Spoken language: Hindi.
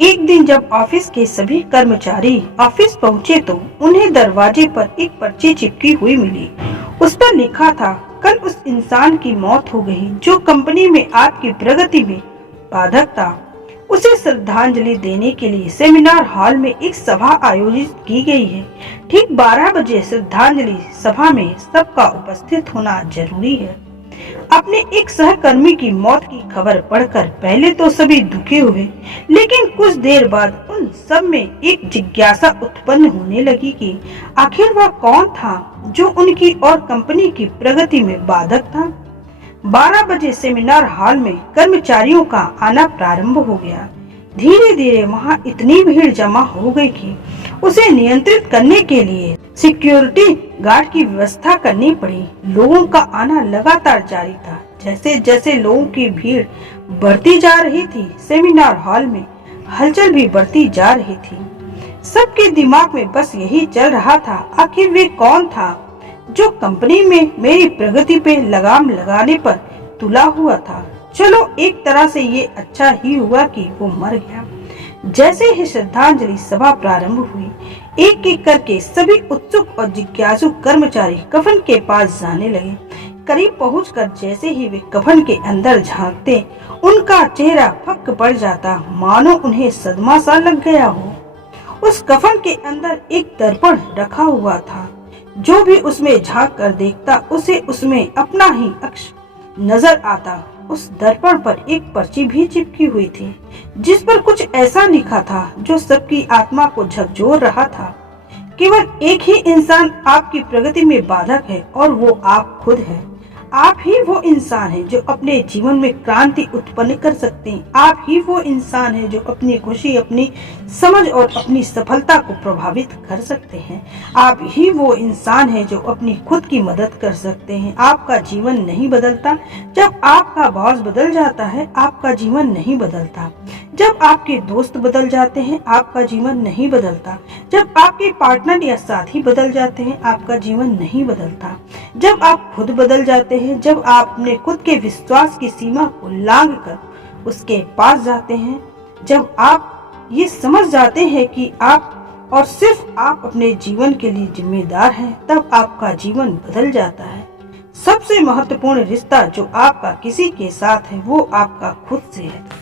एक दिन जब ऑफिस के सभी कर्मचारी ऑफिस पहुंचे तो उन्हें दरवाजे पर एक पर्ची चिपकी हुई मिली। उस पर लिखा था, कल उस इंसान की मौत हो गई जो कंपनी में आपकी प्रगति में बाधक था। उसे श्रद्धांजलि देने के लिए सेमिनार हॉल में एक सभा आयोजित की गई है। ठीक 12 बजे श्रद्धांजलि सभा में सबका उपस्थित होना जरूरी है। अपने एक सहकर्मी की मौत की खबर पढ़कर पहले तो सभी दुखी हुए, लेकिन कुछ देर बाद उन सब में एक जिज्ञासा उत्पन्न होने लगी कि आखिर वह कौन था जो उनकी और कंपनी की प्रगति में बाधक था। 12 बजे सेमिनार हॉल में कर्मचारियों का आना प्रारंभ हो गया। धीरे धीरे वहाँ इतनी भीड़ जमा हो गई कि उसे नियंत्रित करने के लिए सिक्योरिटी गार्ड की व्यवस्था करनी पड़ी। लोगों का आना लगातार जारी था। जैसे जैसे लोगों की भीड़ बढ़ती जा रही थी, सेमिनार हॉल में हलचल भी बढ़ती जा रही थी। सबके दिमाग में बस यही चल रहा था, आखिर वे कौन था जो कंपनी में मेरी प्रगति पे लगाम लगाने पर तुला हुआ था। चलो, एक तरह से ये अच्छा ही हुआ कि वो मर गया। जैसे ही श्रद्धांजलि सभा प्रारंभ हुई, एक एक करके सभी उत्सुक और जिज्ञासु कर्मचारी कफन के पास जाने लगे। करीब पहुंचकर जैसे ही वे कफन के अंदर झांकते, उनका चेहरा फक्क पड़ जाता, मानो उन्हें सदमा सा लग गया हो। उस कफन के अंदर एक दर्पण रखा हुआ था। जो भी उसमें झांक कर देखता, उसे उसमें अपना ही अक्ष नजर आता। उस दर्पण पर एक पर्ची भी चिपकी हुई थी, जिस पर कुछ ऐसा लिखा था जो सबकी आत्मा को झकझोर रहा था। केवल एक ही इंसान आपकी प्रगति में बाधक है और वो आप खुद हैं। आप ही वो इंसान हैं जो अपने जीवन में क्रांति उत्पन्न कर सकते हैं। आप ही वो इंसान हैं जो अपनी खुशी, अपनी समझ और अपनी सफलता को प्रभावित कर सकते हैं। आप ही वो इंसान हैं जो अपनी खुद की मदद कर सकते हैं। आपका जीवन नहीं बदलता जब आपका बॉस बदल जाता है, आपका जीवन नहीं बदलता। जब आपके दोस्त बदल जाते हैं, आपका जीवन नहीं बदलता। जब आपके पार्टनर या साथी बदल जाते हैं, आपका जीवन नहीं बदलता। जब आप खुद बदल जाते हैं, जब आप अपने खुद के विश्वास की सीमा को लांघकर उसके पास जाते हैं, जब आप ये समझ जाते हैं कि आप और सिर्फ आप अपने जीवन के लिए जिम्मेदार हैं, तब आपका जीवन बदल जाता है। सबसे महत्वपूर्ण रिश्ता जो आपका किसी के साथ है, वो आपका खुद से है।